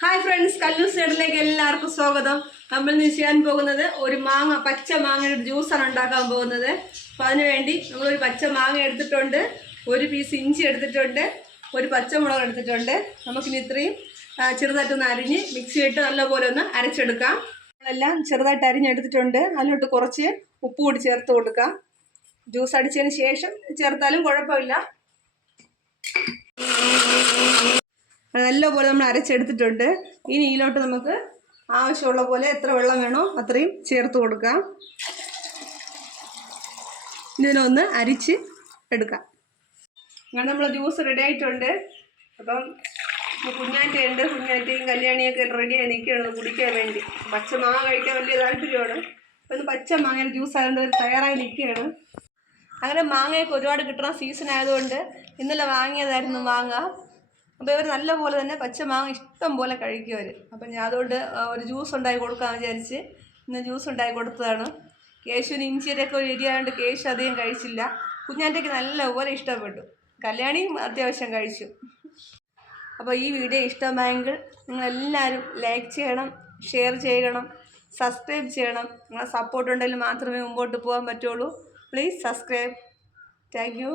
Hi friends, കല്ലൂസ് സൈഡിലേക്ക് എല്ലാവർക്കും സ്വാഗതം. നമ്മൾ ഇന്ന് ചെയ്യാൻ പോകുന്നത് ഒരു പച്ച മാങ്ങയുടെ ജ്യൂസാണ് ഉണ്ടാക്കാൻ പോകുന്നത്. അപ്പോൾ അതിനുവേണ്ടി നമ്മളൊരു പച്ച മാങ്ങ എടുത്തിട്ടുണ്ട്, ഒരു പീസ് ഇഞ്ചി എടുത്തിട്ടുണ്ട്, ഒരു പച്ചമുളക് എടുത്തിട്ടുണ്ട്. നമുക്കിനി ഇത്രയും ചെറുതായിട്ടൊന്ന് അരിഞ്ഞ് മിക്സിയിട്ട് നല്ലപോലെ ഒന്ന് അരച്ചെടുക്കാം. നമ്മളെല്ലാം ചെറുതായിട്ട് അരിഞ്ഞെടുത്തിട്ടുണ്ട്. അതിലോട്ട് കുറച്ച് ഉപ്പ് കൂടി ചേർത്ത് കൊടുക്കാം. ജ്യൂസ് അടിച്ചതിന് ശേഷം ചേർത്താലും കുഴപ്പമില്ല. നല്ലപോലെ നമ്മൾ അരച്ചെടുത്തിട്ടുണ്ട്. ഇനി ഇതിലോട്ട് നമുക്ക് ആവശ്യമുള്ള പോലെ എത്ര വെള്ളം വേണോ അത്രയും ചേർത്ത് കൊടുക്കാം. ഇതിനൊന്ന് അരിച്ച് എടുക്കാം. അങ്ങനെ നമ്മൾ ജ്യൂസ് റെഡി ആയിട്ടുണ്ട്. അപ്പം കുഞ്ഞാറ്റയുണ്ട്, കുഞ്ഞാറ്റയും കല്യാണിയൊക്കെ റെഡിയായി നിൽക്കുകയാണ് കുടിക്കാൻ വേണ്ടി. പച്ച മാങ്ങ കഴിക്കാൻ വലിയ താല്പര്യമാണ്. അപ്പം പച്ച മാങ്ങയുടെ ജ്യൂസ് ആയതുകൊണ്ട് തയ്യാറായി നിൽക്കുകയാണ്. അങ്ങനെ മാങ്ങയൊക്കെ ഒരുപാട് കിട്ടുന്ന സീസൺ ആയതുകൊണ്ട് ഇന്നലെ വാങ്ങിയതായിരുന്നു മാങ്ങ. അപ്പോൾ ഇവർ നല്ലപോലെ തന്നെ പച്ച മാങ്ങ ഇഷ്ടം പോലെ കഴിക്കും അവർ. അപ്പം ഞാൻ അതുകൊണ്ട് ഒരു ജ്യൂസ് ഉണ്ടാക്കി കൊടുക്കാമെന്ന് വിചാരിച്ച് ഇന്ന് ജ്യൂസ് ഉണ്ടാക്കി കൊടുത്തതാണ്. കേശുവിന് ഇഞ്ചിയൊക്കെ ഒരു എരിയായതുകൊണ്ട് കേശു അധികം കഴിച്ചില്ല. കുഞ്ഞാൻ്റെക്ക് നല്ലപോലെ ഇഷ്ടപ്പെട്ടു. കല്യാണിയും അത്യാവശ്യം കഴിച്ചു. അപ്പോൾ ഈ വീഡിയോ ഇഷ്ടമായെങ്കിൽ നിങ്ങളെല്ലാവരും ലൈക്ക് ചെയ്യണം, ഷെയർ ചെയ്യണം, സബ്സ്ക്രൈബ് ചെയ്യണം. നിങ്ങളെ സപ്പോർട്ട് ഉണ്ടെങ്കിൽ മാത്രമേ മുമ്പോട്ട് പോകാൻ പറ്റുള്ളൂ. Please subscribe. Thank you.